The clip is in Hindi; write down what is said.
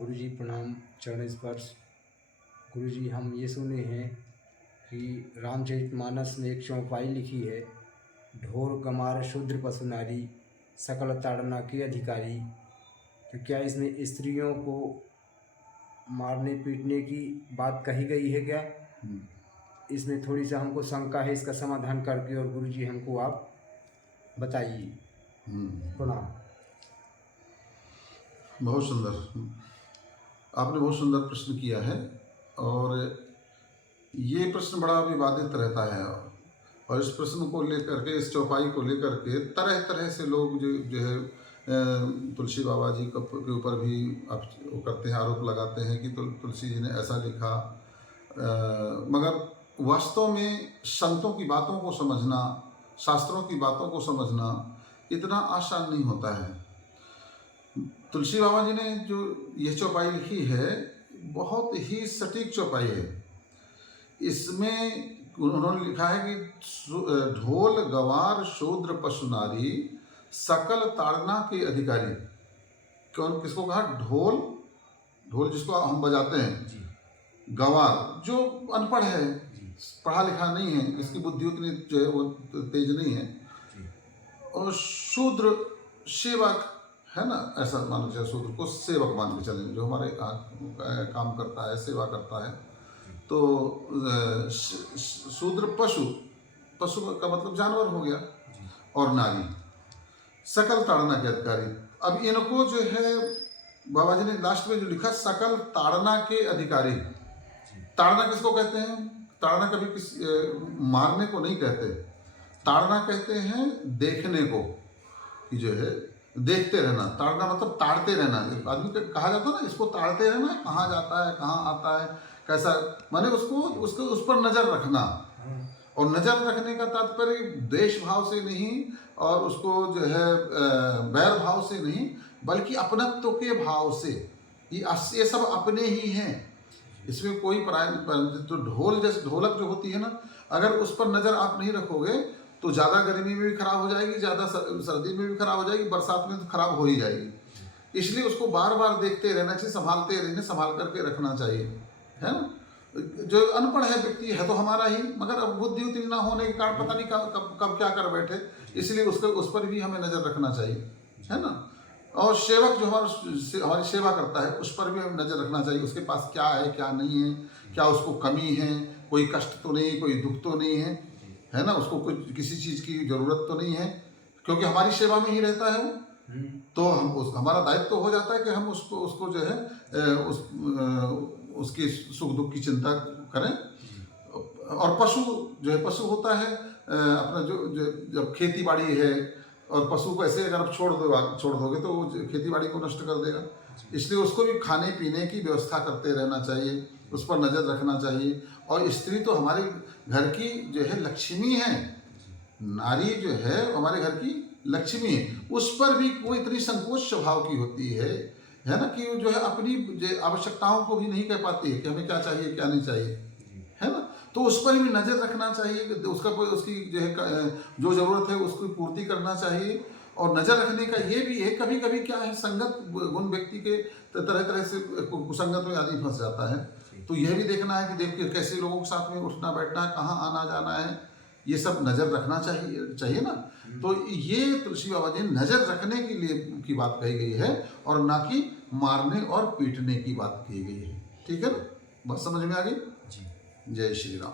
गुरुजी प्रणाम। चरण स्पर्श। गुरुजी, हम ये सुने हैं कि रामचरितमानस में एक चौपाई लिखी है, ढोर गमार शूद्र पशु नारी, सकल ताड़ना के अधिकारी। तो क्या इसमें स्त्रियों को मारने पीटने की बात कही गई है क्या? इसमें थोड़ी सा हमको शंका है, इसका समाधान करके और गुरुजी हमको आप बताइए। प्रणाम। बहुत सुंदर, आपने बहुत सुंदर प्रश्न किया है और ये प्रश्न बड़ा विवादित रहता है और इस प्रश्न को लेकर के, इस चौपाई को लेकर के तरह तरह से लोग जो है तुलसी बाबा जी के ऊपर भी वो करते हैं, आरोप लगाते हैं कि तुलसी जी ने ऐसा लिखा। मगर वास्तव में संतों की बातों को समझना, शास्त्रों की बातों को समझना इतना आसान नहीं होता है। तुलसी बाबा जी ने जो यह चौपाई लिखी है बहुत ही सटीक चौपाई है। इसमें उन्होंने लिखा है कि ढोल गवार शूद्र पशु नारी, सकल ताड़ना के अधिकारी। कौन किसको कहा? ढोल, ढोल जिसको हम बजाते हैं, गवार जो अनपढ़ है, पढ़ा लिखा नहीं है, जिसकी बुद्धि उतनी जो है वो तेज नहीं है, और शूद्र सेवक है ना, ऐसा मान लीजिए, शूद्र को सेवक मान के चलें, जो हमारे काम करता है, सेवा करता है। तो शूद्र पशु, पशु का मतलब जानवर हो गया, और नारी सकल ताड़ना के अधिकारी। अब इनको जो है बाबा जी ने लास्ट में जो लिखा, सकल ताड़ना के अधिकारी। ताड़ना किसको कहते हैं? ताड़ना कभी मारने को नहीं कहते, ताड़ना कहते हैं देखने को, कि जो है देखते रहना। ताड़ना मतलब ताड़ते रहना। आदमी का कहा जाता है ना, इसको ताड़ते रहना, कहाँ जाता है, कहाँ आता है, कैसा, माने उसको उस पर नजर रखना। और नजर रखने का तात्पर्य द्वेष भाव से नहीं, और उसको जो है बैर भाव से नहीं, बल्कि अपनत्व के भाव से। ये सब अपने ही हैं, इसमें कोई पराय। तो ढोल जैसे ढोलक जो होती है ना, अगर उस पर नजर आप नहीं रखोगे तो ज़्यादा गर्मी में भी खराब हो जाएगी, ज़्यादा सर्दी में भी खराब हो जाएगी, बरसात में तो खराब हो ही जाएगी। इसलिए उसको बार बार देखते रहना चाहिए, संभाल करके रखना चाहिए, है ना। जो अनपढ़ है व्यक्ति है तो हमारा ही, मगर अब बुद्धि उतनी ना होने के कारण पता नहीं कब क्या कर बैठे, इसलिए उस पर भी हमें नज़र रखना चाहिए, है ना। और सेवक जो हमारी सेवा करता है, उस पर भी हमें नज़र रखना चाहिए, उसके पास क्या है क्या नहीं है, क्या उसको कमी है, कोई कष्ट तो नहीं, कोई दुख तो नहीं है ना, उसको कुछ किसी चीज़ की ज़रूरत तो नहीं है, क्योंकि हमारी सेवा में ही रहता है वो। तो हमारा दायित्व तो हो जाता है कि हम उसको जो है उसके सुख दुख की चिंता करें। और पशु जो है, पशु होता है अपना जो जब खेती बाड़ी है, और पशु को ऐसे अगर आप छोड़ दोगे तो वो खेती बाड़ी को नष्ट कर देगा। इसलिए उसको भी खाने पीने की व्यवस्था करते रहना चाहिए, उस पर नज़र रखना चाहिए। और स्त्री तो हमारे घर की जो है लक्ष्मी है, नारी जो है हमारे घर की लक्ष्मी है। उस पर भी कोई इतनी संकोच स्वभाव की होती है ना, कि जो है अपनी आवश्यकताओं को भी नहीं कह पाती है कि हमें क्या चाहिए क्या नहीं चाहिए, है ना। तो उस पर भी नज़र रखना चाहिए कि उसकी जो है जो ज़रूरत है उसकी पूर्ति करना चाहिए। और नज़र रखने का ये भी है, कभी कभी क्या है, संगत गुण व्यक्ति के तरह तरह से कुसंगत में आदमी फंस जाता है। तो यह भी देखना है कि देखिए कैसे लोगों के साथ में उठना बैठना है, कहाँ आना जाना है, ये सब नज़र रखना चाहिए ना। तो ये तुलसी बाबा जी नज़र रखने के लिए की बात कही गई है, और ना कि मारने और पीटने की बात की गई है। ठीक है ना, बात समझ में आ गई? जय श्री राम।